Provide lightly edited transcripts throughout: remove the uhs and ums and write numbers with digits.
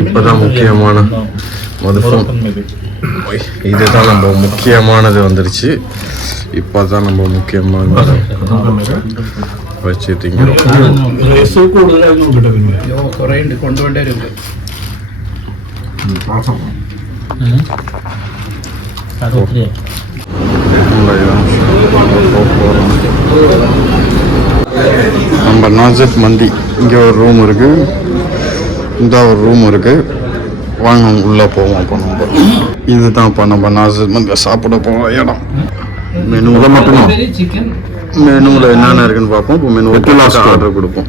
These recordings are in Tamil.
இப்பதான் முக்கியமான இதுதான் நம்ம முக்கியமானது வந்துருச்சு. இப்பதான் நம்ம முக்கியமானது வச்சு திங்கிறோம். நம்ம நாஜத் மந்தி இங்கே ஒரு ரூம் இருக்கு, இந்த ஒரு ரூம் இருக்கு. வாங்க உள்ளே போவோம். இப்போ நம்ம இதுதான் இப்போ நம்ம நாஜத் மந்தி சாப்பிட போகிற இடம். மெனுவில் மட்டும் மெனுவில் என்னென்ன இருக்குன்னு பார்ப்போம். இப்போ மெனு லாஸ்ட் ஆர்டர் கொடுப்போம்.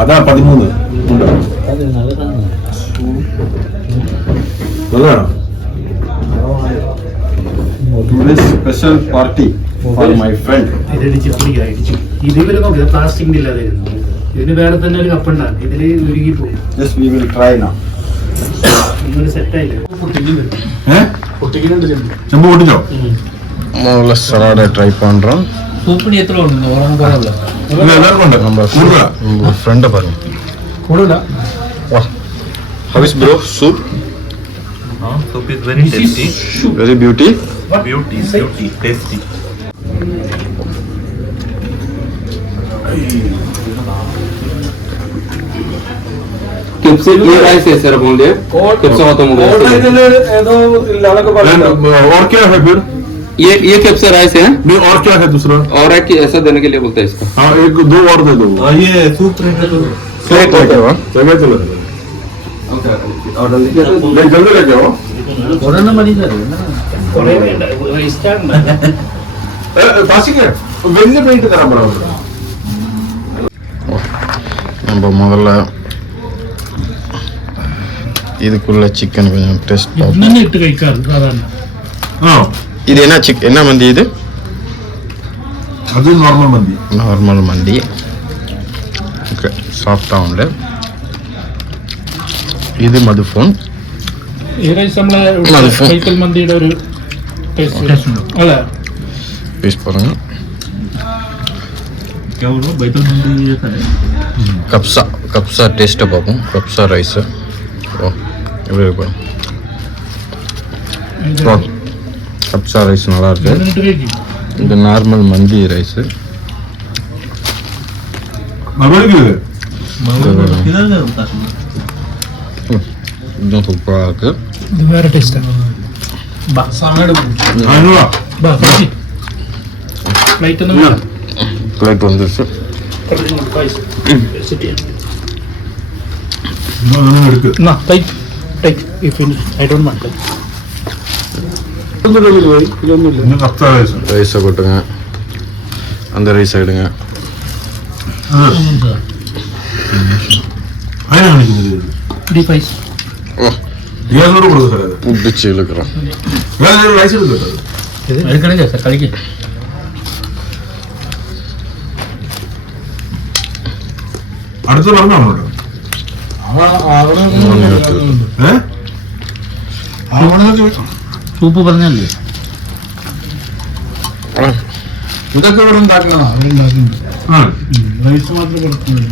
ada 13 today's special party for my friend. Just we will try now. சலாடை ட்ரை பண்ணுறோம். நம்ம ஃப்ரெண்டை பாருங்க. How is bro? Soup? Soup is very tasty. Very beauty. Beauty, tasty. किप्से ये राइस है सर बोल दे किप्सा खत्म हो गया और क्या है फिर? ये किप्सा राइस है नहीं और क्या है दूसरा? और है कि ऐसा देने के लिए बोलता है इसको. हाँ एक दो और दे दो. ये सूप प्लेट लेके आओ. जगह चलो जल्दी लेके आओ. पासिंग है वेल्ले पेंट करा बराबर. நம்ம முதல்ல இதுக்குள்ள சிக்கன் கொஞ்சம் டேஸ்ட் இது என்ன மந்தி? இது அது நார்மல் மந்தி. ஓகே சாஃப்டா உண்டு. இது மதுஃபோன். பீஸ் பாருங்க. கப்சா டேஸ்ட்டை பார்ப்போம். கப்சா ரைஸு எப்படி இருக்கும்? கப்சா ரைஸ் நல்லா இருக்கு. இது நார்மல் மந்தி ரைஸு. இதுவும் சூப்பராக இருக்கு. இது வேற டேஸ்ட். பிளேட் வந்துருச்சு. ரைஸை கொட்டுங்க. அந்த ரைஸ் எடுங்க. பிடிச்சி இழுக்கிறோம். അടുത്ത പറഞ്ഞോ സൂപ്പ് പറഞ്ഞല്ലേ ഇതൊക്കെ ഇവിടെ ഉണ്ടാക്കണം. റൈസ് മാത്രം കൊടുക്കുന്നു.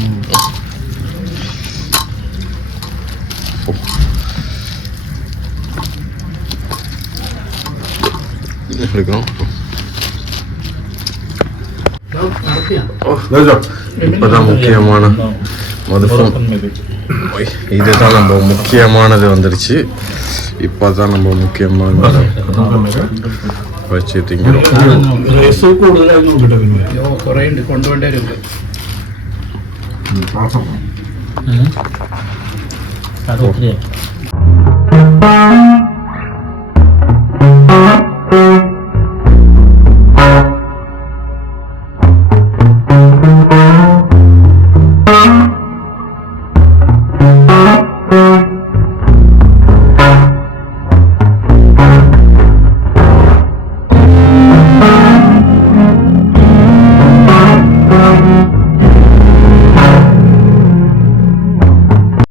இப்பதான் முக்கியமான இதுதான் நம்ம முக்கியமானது வந்துருச்சு. இப்பதான் நம்ம முக்கியமானது வச்சு திங்கிறோம். കൊണ്ടുപോകേണ്ടി